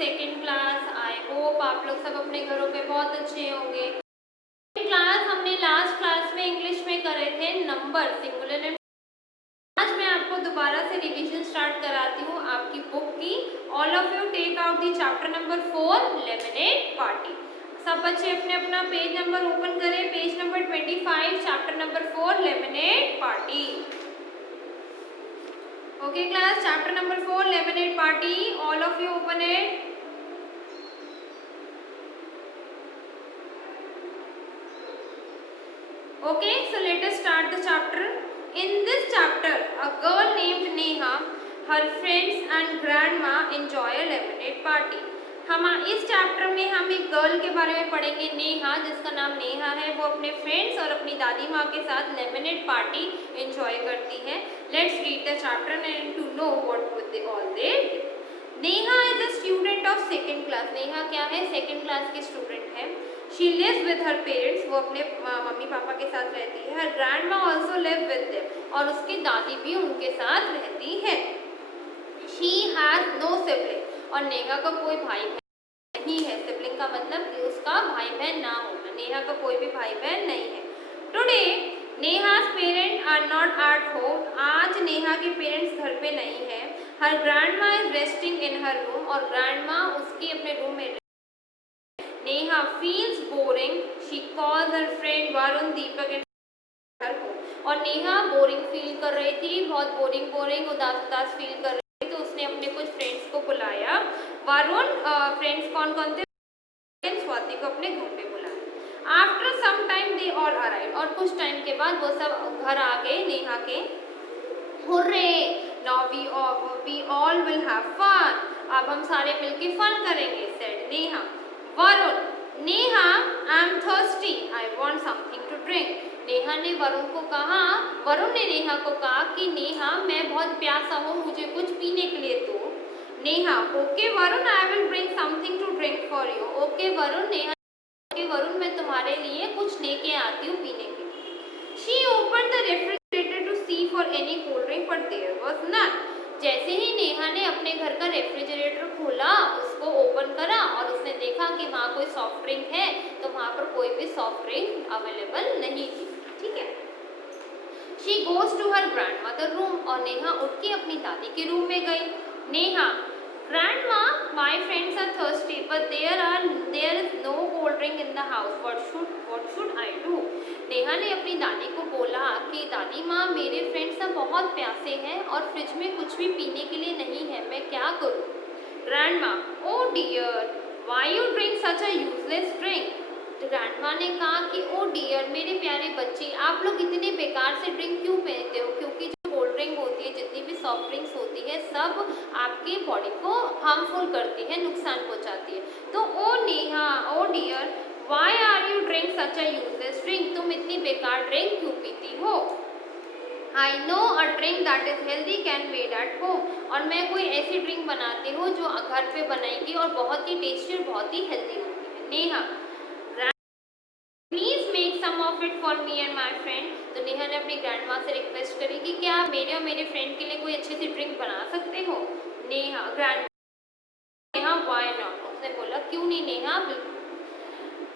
Second class. I hope आप लोग सब अपने घरों पे बहुत अच्छे होंगे। क्लास हमने लास्ट क्लास में इंग्लिश में करे थे नंबर सिंगुलर एंड। आज मैं आपको दोबारा से रिवीजन स्टार्ट कराती हूँ आपकी बुक की। All of you take out the chapter number 4 lemonade party. सब बच्चे अपने अपना पेज नंबर ओपन करें, page number 25 chapter number 4 lemonade party. Okay class, chapter number 4 lemonade party. All of you open it. Okay, so let us start the chapter. In this chapter, a girl named Neha, her friends and grandma enjoy a lemonade party. हम इस chapter में हम एक girl के बारे में पढ़ेंगे, नेहा, जिसका नाम नेहा है। वो अपने फ्रेंड्स और अपनी दादी माँ के साथ लेमनेड पार्टी एंजॉय करती है। Let's read the chapter and to know what would they all they. Neha is a student of second class. Neha क्या है? सेकेंड क्लास की स्टूडेंट है। She lives with her parents. वो अपने मम्मी पापा के साथ रहती है। Her grandma also live with them. और उसकी दादी भी उनके साथ रहती है। She has no sibling. और नेहा का कोई भाई नहीं है। सिबलिंग का मतलब कि उसका भाई बहन ना होना। नेहा का कोई भी भाई बहन नहीं है। Today Neha's parent are not at home. आज नेहा के पेरेंट्स घर पे नहीं है। Her grandma is resting in her room. और ग्रैंडमा उसकी अपने रूम में। Neha feels boring. She calls her friend Varun, Deepak and her home. और नेहा बोरिंग फील कर रही थी, बहुत बोरिंग उदास फील कर रही थी। तो उसने अपने कुछ फ्रेंड्स को बुलाया। वरुण फ्रेंड्स कौन कौन थे? स्वाति को अपने घर पे बुलाया। After some time they all arrive. और कुछ टाइम के बाद वो सब घर आ गए नेहा के। Hurray, now we all will have fun. अब हम सारे मिलके फन करेंगे, said Neha. Varun, Neha I am thirsty, I want something to drink. Neha ने वरुण को कहा, वरुण ने नेहा को कहा कि नेहा मैं बहुत प्यासा हूँ, मुझे कुछ पीने के लिए दो। Neha, okay Varun, I will bring something to drink for you. Okay Varun, Neha okay Varun, मैं तुम्हारे लिए कुछ लेके आती हूँ पीने के लिए। She open the refrigerator to see for any cold drink but there was none. जैसे ही नेहा ने अपने घर का रेफ्रिजरेटर खोला, उसको ओपन करा और उसने देखा कि वहाँ कोई सॉफ्ट ड्रिंक है, तो वहाँ पर कोई भी सॉफ्ट ड्रिंक अवेलेबल नहीं थी। ठीक है। She goes to her grandmother room. और नेहा उठ के अपनी दादी के रूम में गई। Neha, grandma, my friends are thirsty but there is no cold drink in the house, what should I do. Neha ने अपनी दादी को बोला कि दादी माँ, मेरे फ्रेंड्स सब बहुत प्यासे हैं और फ्रिज में कुछ भी पीने के लिए नहीं है, मैं क्या करूँ। Grandma, oh dear, why you drink such a useless drink. Grandma ने कहा कि ओ डियर, मेरे प्यारे बच्चे, आप लोग इतने बेकार से ड्रिंक क्यों पीते हो, क्योंकि जो कोल्ड ड्रिंक होती है, जितनी भी सॉफ्ट ड्रिंक्स होती है, सब आपकी बॉडी को हार्मफुल करती है, नुकसान पहुंचाती है। तो O Neha, O dear, why are you drink such a useless drink. तुम इतनी बेकार ड्रिंक क्यों पीती हो। I know a drink that is healthy can made at home. और मैं कोई ऐसी ड्रिंक बनाती हूँ जो घर पे बनाएगी और बहुत ही टेस्टी और बहुत ही हेल्दी होती है। Neha, please make some of it for me and my friend. तो नेहा ने अपनी ग्रैंड माँ से रिक्वेस्ट करी कि क्या आप मेरे और मेरे फ्रेंड के लिए कोई अच्छी सी ड्रिंक बना सकते हो। Neha, Neha, why not. उसने बोला क्यों नहीं नेहा, बिल्कुल।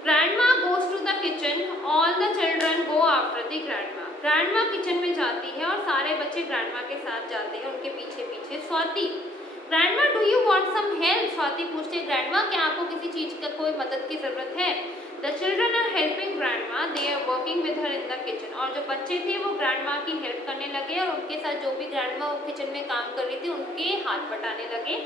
Grandma goes to the kitchen, all the children go after the grandma. Grandma kitchen में जाती है और सारे बच्चे ग्रैंडमा के साथ जाते हैं, उनके पीछे पीछे। Swati, grandma do you want some help. Swati पूछते हैं, ग्रैंडमा क्या आपको किसी चीज का कोई मदद की जरूरत है। The children are helping grandma, they are working with her in the kitchen. और जो बच्चे थे वो ग्रैंडमा की हेल्प करने लगे और उनके साथ जो भी ग्रैंडमा किचन में काम कर रही थी उनके हाथ बटाने लगे।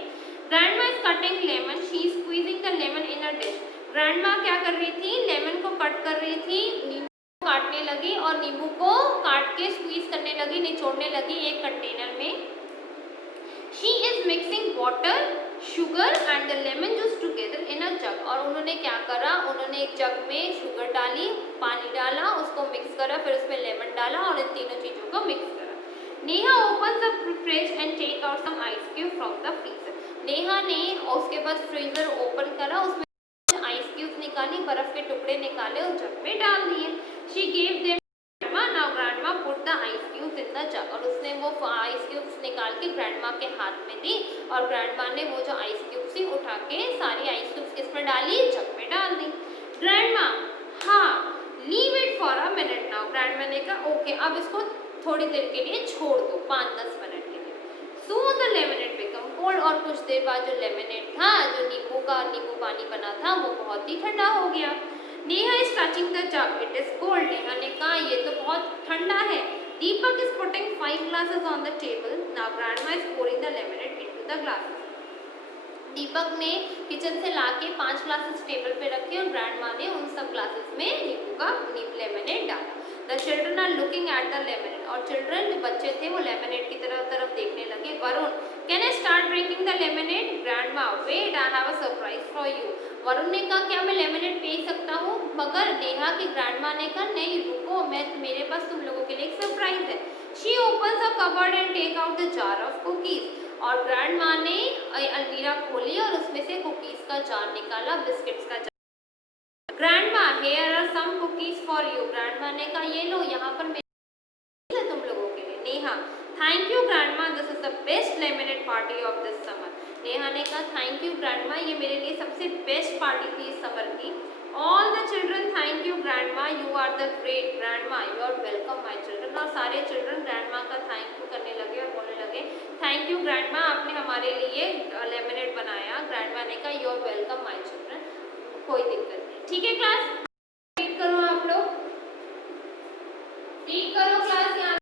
Grandma is cutting lemon, she is squeezing the lemon in a dish. Grandma क्या कर रही थी, लेमन को कट कर रही थी, नींबू काटने लगी और नींबू को काट के स्क्वीज करने लगी, निचोड़ने लगी एक कंटेनर में। She is mixing water, sugar and the lemon juice together in a jug. और उन्होंने क्या करा, उन्होंने एक जग में शुगर डाली, पानी डाला, उसको मिक्स करा, फिर उसमें लेमन डाला और इन तीनों चीज़ों को मिक्स करा। Neha open the fridge and take out some ice cube from the freezer. Neha ने उसके बाद फ्रीजर ओपन करा, उसमें आइस क्यूब निकाली, बर्फ के टुकड़े निकाले और जग में डाल दिए। She gave them grandma, now grandma put the ice cubes in the जग। और उसने वो वो आइस क्यूब्स निकाल के ग्रैंडमा के हाथ में दी और ग्रैंडमा ने वो जो आइस क्यूब्स थी उठा के सारी आइस क्यूब्स किस में डाली, जग में डाल दी। ग्रैंडमा, हाँ, leave it for a minute now. Grandma ने कहा ओके, अब इसको थोड़ी देर के लिए छोड़ दो, 5-10 मिनट के लिए। So the lemonade become cold, और कुछ देर बाद जो लेमनेड था, जो नींबू पानी बना था, वो बहुत ही ठंडा हो गया। Neha is touching the jug, it is cold. Neha ने कहा ये तो बहुत ठंडा है। दीपक is putting 5 glasses on the table. Now grandma is pouring the lemonade into the glasses. दीपक ने किचन से लाके 5 ग्लासेस टेबल पे रखे और ग्रैंडमा ने उन सब ग्लासेस में नींबू लेमनेड डाला। The children are looking at the lemonade, और चिल्ड्रन जो बच्चे थे वो लेमनेड की तरफ देखने लगे। Varun, can I start drinking the lemonade? Grandma, wait, I have a surprise for you. Varun ने कहा क्या मैं लेमनेड पी सकता हूँ? मगर नेहा की ग्रैंडमा ने कहा नहीं रुको, मेरे पास तुम लोगों के लिए एक सरप्राइज है। She opens a cupboard and take out the jar of cookies, और ग्रैंडमा ने अलमीरा खोली और उसमें से कुकीज का जार निकाला, बिस्किट्स का जार। Grandma, here are some cookies for you. Grandma ने कहा ये लो, यहाँ पर मेरे तुम लोगों के लिए। Neha, thank you grandma, this is the best lemonade party of this summer. Neha ने कहा थैंक यू ग्रैंडमा, ये मेरे लिए सबसे बेस्ट पार्टी थी इस समर की। All the children thank you grandma, you are the great grandma, you are welcome my children. और सारे चिल्ड्रन ग्रैंडमा का थैंक यू करने लगे और बोलने लगे थैंक यू ग्रैंडमा, आपने हमारे लिए लेमनेड बनाया। ग्रैंडमा ने कहा you are welcome my children, कोई दिक्कत नहीं। ठीक है क्लास, रीड करो आप लोग, रीड करो क्लास। यहाँ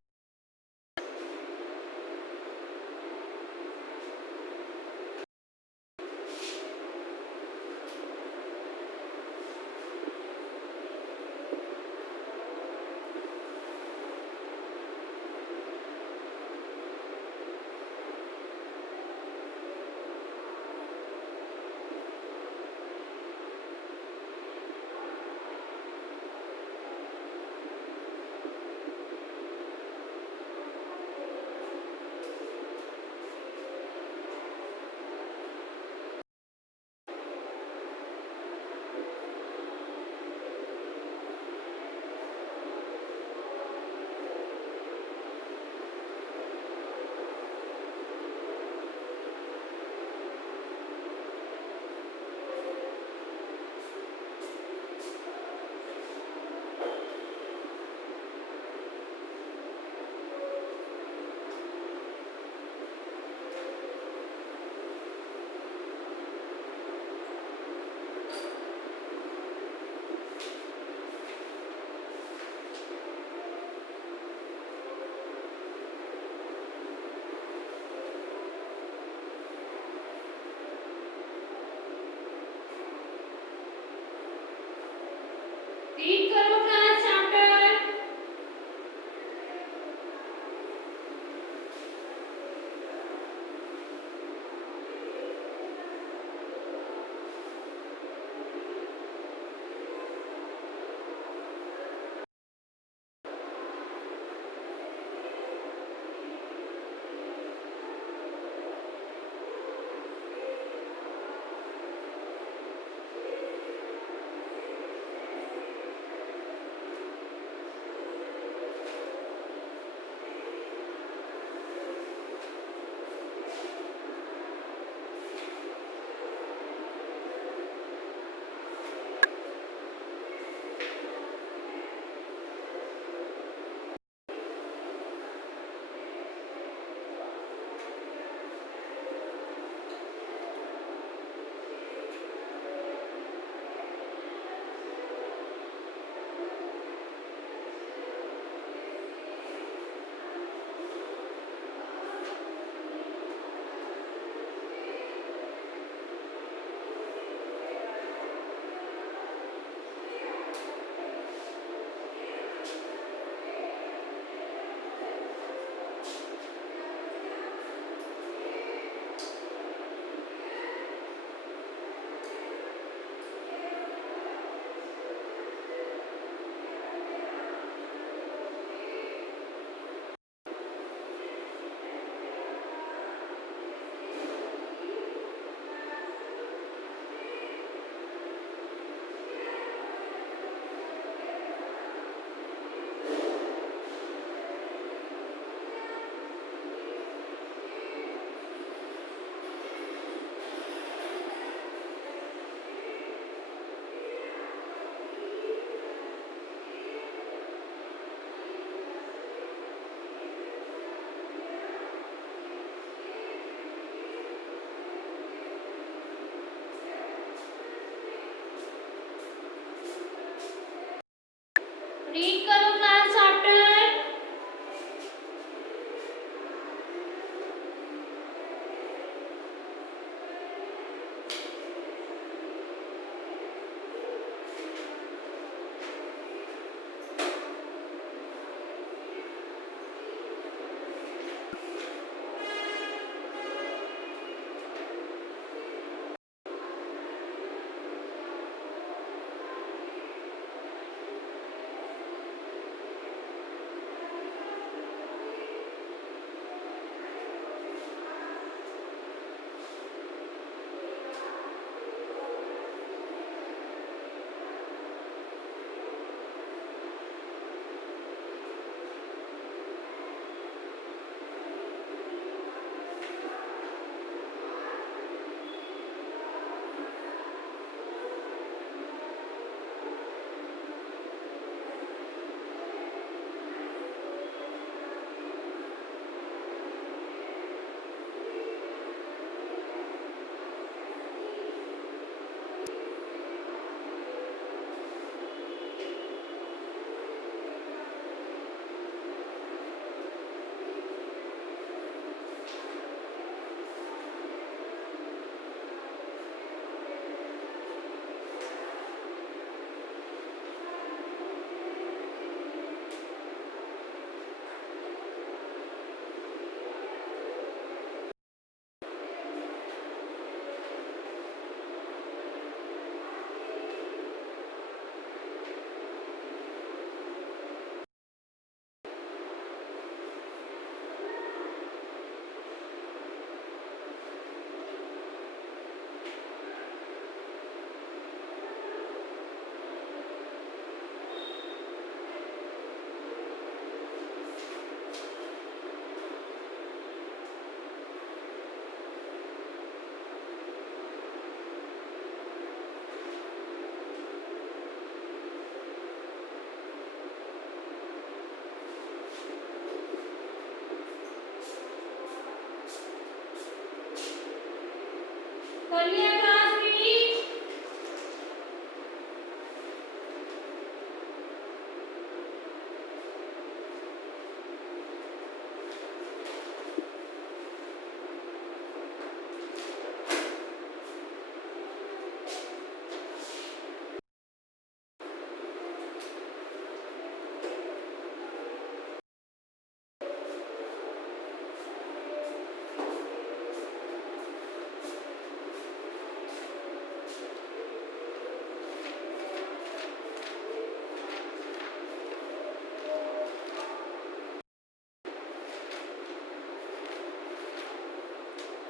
कर लिया क्लास रेडी?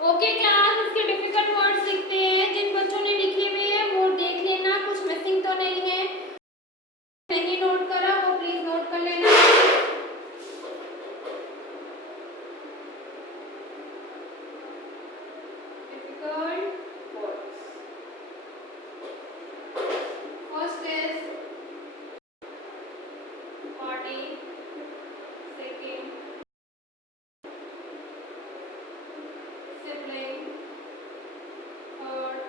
ओके क्लास, इसके डिफिकल्ट वर्ड्स लिखते हैं। जिन बच्चों ने लिखे हुए हैं वो देख लेना, कुछ मिसिंग तो नहीं है। नहीं नोट करा वो प्लीज नोट कर लेना। Difficult words, first is party, second sibling, third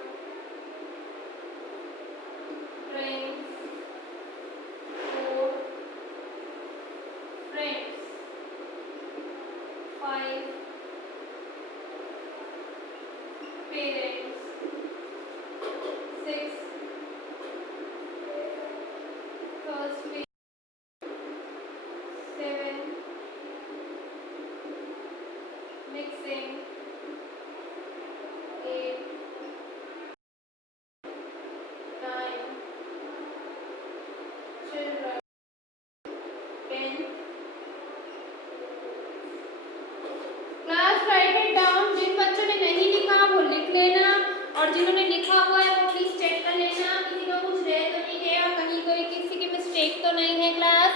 drinks, fourth friends, 5 parents, 6 Thursday, 7 mixing, 8 9 children, 10 class write it down. जिन बच्चों ने नहीं लिखा वो लिख लेना और जिन्होंने लिखा हुआ है वो प्लीज चेक कर लेना किसी का कुछ रह तो नहीं गया, कहीं कोई किसी की मिस्टेक तो नहीं है क्लास।